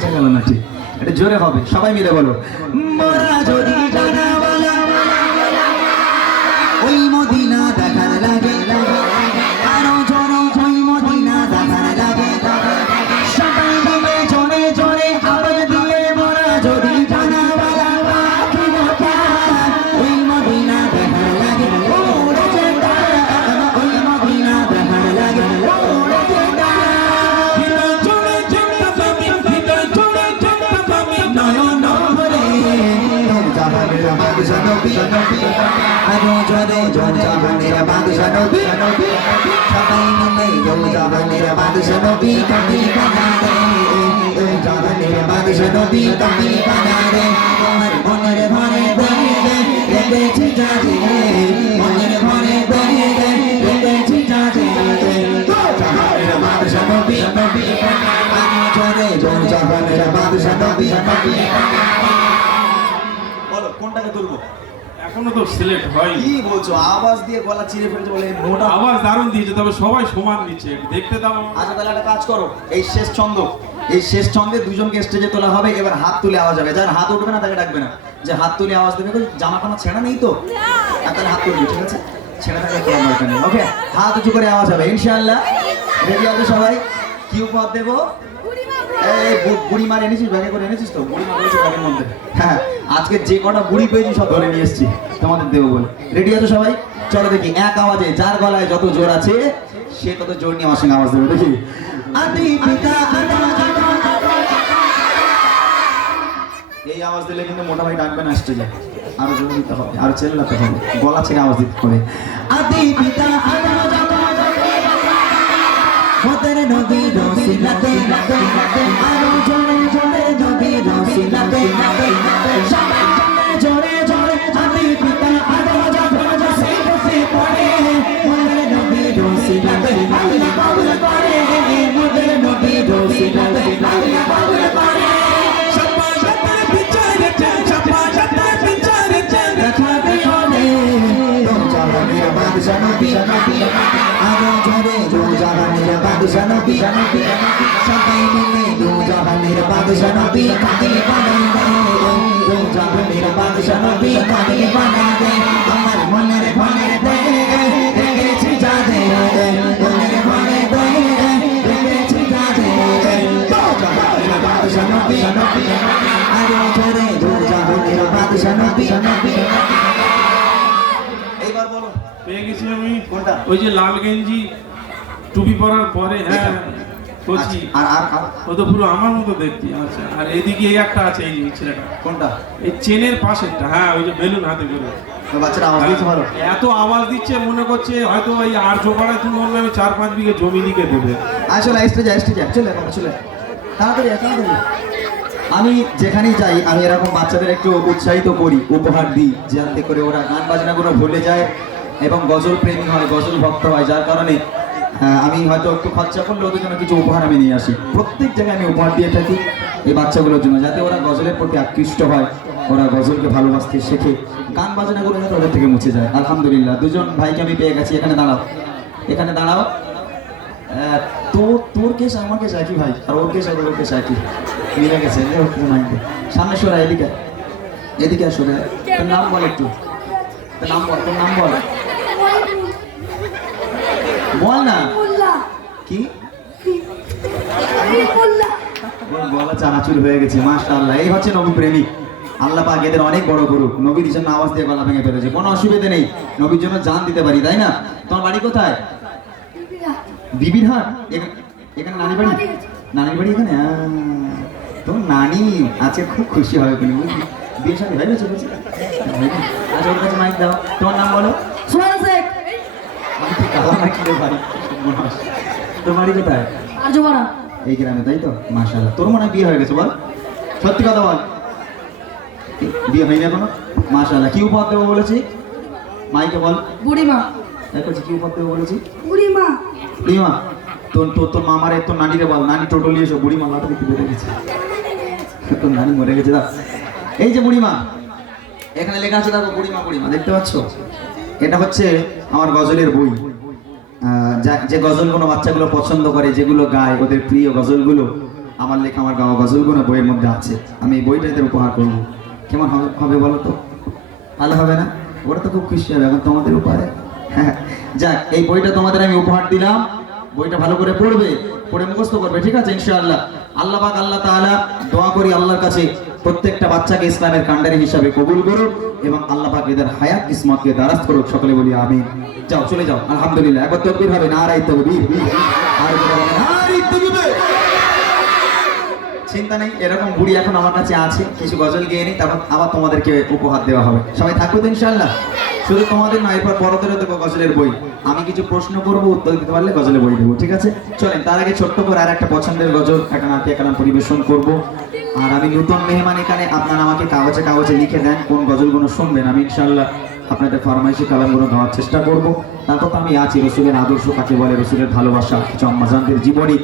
বোঝা গেল না ঠিক, এটা জোরে হবে, সবাই মিলে বলো। মোরা যদি জানাওয়ালা ওই মদিনা দেখার লাগে, আরো জোরে ওই মদিনা দেখার লাগে, সবাই মিলে জোরে জোরে আওয়াজ দিয়ে মোরা যদি জানাওয়ালা ওই মদিনা দেখার লাগে, ওরে যেটা ওই মদিনা দেখার লাগে, ওরে যেটা জোরে জোরে পাবি, জোরে জোরে পাবি নয়ন ভরে জাহানের বাদশা নবী, আরো জোরে জোরে জাহানের বাদশা নবী, সবাই মিলে জাহানের বাদশা নবী কবি বানারে, জাহানের বাদশা নবী কবি বানারে, আমার মনের ভরে রেখেছি যারে, মনের ভরে রেখেছি যারে, জাহানের বাদশা নবী, আরো জোরে জোরে জাহানের বাদশা নবী। বলো কোনটাকে তুলবো? এখনো তো সিলেক্ট হয়। কি বলছো, আওয়াজ দিয়ে গলা চিরে ফেলছে বলে মোটা আওয়াজ দারুণ দিয়েছে, তবে সবাই সমান দিচ্ছে, দেখতে দাও। আচ্ছা তাহলে একটা কাজ করো, এই শেষ ছন্দ, এই শেষ ছন্দে দুজনকে স্টেজে তোলা হবে, এবার হাত তুলে আওয়াজ হবে, যার হাত উঠবে না তাকে ডাকবে না, যে হাত তুলে আওয়াজ দেবে। জামা টামা ছেঁড়া নেই তো, তাহলে হাত তুলবে, ঠিক আছে? ছেঁড়া থাকলে কোনো দরকার নেই। ওকে, হাত উঁচু করে আওয়াজ হবে ইনশাআল্লাহ। রেডি হবে সবাই? কি উপহার দেবো? এই বুড়িমার এনেছিস, ব্যাগে করে এনেছিস তো? বুড়িমা রয়েছে ব্যাগের মধ্যে। হ্যাঁ, আজকে যে কটা বুড়ি পেয়েছি সব ধরে নিয়ে এসেছি তোমাদের দেবো বলে। রেডি আছো সবাই? চলো দেখি এক আওয়াজে, যার গলায় যত জোর আছে সে তত জোর নিয়ে আমার সঙ্গে আওয়াজ দেবে। দেখি আদি পিতা, এই আওয়াজ দিলে কিন্তু মোটা ভাই ডাকবে না স্টেজে, আরো জোর দিতে হবে, আরো চেল্লাতে হবে, গলা ছেড়ে আওয়াজ দিতে হবে। আদি পিতা মোদের নবী রসিলাতে, আরো জোরে জোরে নবী রসিলাতে, সবাই জোরে জোরে আদি পিতা আরো জোরে সে পড়ে, মোদের নবী রসিলাতে আল্লাহ কবুল করে, মোদের নবী রসিলাতে আল্লাহ কবুল করে, সবাই বিচারে সবাই বিচারে দেখাবে ওরে তো জাহানের বাদশা নবী, আরো জোরে জোরে জাহানের বাদশা নবী, সবাই মিলে জাহানের বাদশা নবী কাকে বানাবে, জাহানের বাদশা নবী কাকে বানাবে, আমার মনের ঘরে রেখেছি যাদের, মনের ঘরে রেখেছি যাদের, জাহানের বাদশা নবী, আরো জোরে জোরে জাহানের বাদশা নবী। এইবার বলো পেয়ে গেছি আমি। কোনটা? ওই যে লাল গেঞ্জি টুপি পরার পরে, হ্যাঁ বলছি, আর আর ও তো পুরো আমার মতো দেখতে। আচ্ছা, আর এদিকে এই একটা আছে, এই যে ছেলেটা, কোনটা? এই চেনের পাশেরটা, হ্যাঁ ওই যে বেলুন হাতে করে, বাচ্চারা আওয়াজ দিতে পারো? এত আওয়াজ দিচ্ছে মনে করছে হয়তো ওই আর জোপাড়ায় তুমি ওর নামে 4-5 বিঘে জমি লিখে দেবে। আসলে স্টেজে চলে চলে তাড়াতাড়ি তাড়াতাড়ি। আমি যেখানেই যাই আমি এরকম বাচ্চাদের একটু উৎসাহিত করি, উপহার দিই, যাতে করে ওরা গান বাজনাগুলো ভুলে যায় এবং গজল প্রেমী হয়, গজল ভক্ত হয়। যার কারণে আমি হয়তো একটু খরচা করলে ওদের জন্য কিছু উপহার আমি নিয়ে আসি। প্রত্যেক জায়গায় আমি উপহার দিয়ে থাকি এই বাচ্চাগুলোর জন্য, যাতে ওরা গজলের প্রতি আকৃষ্ট হয়, ওরা গজলকে ভালোবাসতে শেখে, গান বাজনাগুলো যাতে ওদের থেকে মুছে যায়। আলহামদুলিল্লাহ দুজন ভাইকে আমি পেয়ে গেছি। এখানে দাঁড়াও, এখানে দাঁড়াও। তোর কেস আমার কেস একই ভাই, আর ওর কেস আর ওর কেস একই, মিলে গেছে। সামনে সরা, এদিকে এদিকে সরে। তোর নাম বল একটু, তোর নাম বল, তোর নাম বল, বল না। কি বলা চানাচুর হয়ে গেছে, মাশাআল্লাহ। এই হচ্ছে নবী প্রেমিক। আল্লাহ পাক এদের অনেক বড় করুক। নবীর জন্য আওয়াজ দিয়ে গলা ভেঙে ফেলেছে, কোনো অসুবিধা নেই, নবীর জন্য জান দিতে পারি, তাই না? তোমার বাড়ি কোথায়? বিবির হাট। এখানে নানি বাড়ি? নানির বাড়ি এখানে? তোর নানি আজকে খুব খুশি হবে, তুমি বুঝলি? বিয়ে সাথে হয়ে গেছে বলছি। আচ্ছা ওর কাছে মাইক দাও। তোমার নাম বলো। তোর বাড়ি কোথায়? এই গ্রামে, তাই তো? মাশাআল্লাহ। তোর মনে হয় বিয়ে হয়ে গেছে, বল সত্যি কথা বল। বিয়ে হয়নি এখনো? মাশাআল্লাহ। কি উপহার দেবো বলেছি? মাইকে বল। বুড়িমা। দেখছি কি উপহার দেবো বলেছি? বুড়িমা। বুড়িমা। তোর মামারে, তোর নানিরে বল, নানি টোটো নিয়ে এসো, বুড়িমা লাটাকে তুলে গেছে, তোর নানি মরে গেছে। দাও এই যে বুড়িমা, এখানে লেখা আছে দেখো, বুড়িমা বুড়িমা, দেখতে পাচ্ছ? এটা হচ্ছে আমার গজলের বই। যে গজলগুলো বাচ্চাগুলো পছন্দ করে, যেগুলো গায়, ওদের প্রিয় গজলগুলো আমার লেখা আমার গাওয়া গজলগুলো বইয়ের মধ্যে আছে, আমি এই বইটা এদের উপহার করবো। কেমন হবে বলো তো? ভালো হবে না? ওরা তো খুব খুশি হবে এখন তোমাদের উপহারে। হ্যাঁ, যাক, এই বইটা তোমাদের আমি উপহার দিলাম। বইটা ভালো করে পড়বে, পড়ে মুখস্থ করবে, ঠিক আছে ইনশাআল্লাহ। আল্লাহ পাক আল্লাহ তাআলা দোয়া করি আল্লাহর কাছে প্রত্যেকটা বাচ্চাকে ইসলামের কাণ্ডারি হিসাবে কবুল করুক এবং আল্লাহ পাক এদের হায়াত কিসমতকে দারাজ করুক। সকলে বলি আমিন। যাও, চলে যাও, আলহামদুলিল্লাহ। একবার তাকবীর হবে, নারায়ে তাকবীর, আর নারায়ে তাকবীর। চিন্তা নেই, এরকম বুড়ি এখন আমার কাছে আছে, কিছু গজল গিয়ে নিই, তারপর আবার তোমাদেরকে উপহার দেওয়া হবে। সবাই থাকবে তো ইনশাআল্লাহ? শুধু তোমাদের নয়, এরপর বড়দেরও দেবো গজলের বই। আমি কিছু প্রশ্ন করবো, উত্তর দিতে পারলে গজলের বই দেবো, ঠিক আছে? চলেন, তার আগে ছোট্ট করে আর একটা পছন্দের গজল, একটা নাতিয়া কালাম পরিবেশন করব। আর আমি নতুন মেহমান, এখানে আপনারা আমাকে কাগজে কাগজে লিখে দেন কোন গজলগুলো শুনবেন। আমি ইনশাআল্লাহ আপনাদের ফরমাইশি কালামগুলো গাওয়ার চেষ্টা করব। তারপর তো আমি আছি, রসুলের আদর্শ কাকে বলে, রসুলের ভালোবাসা, কিছু আম্মাজানদের জীবনী।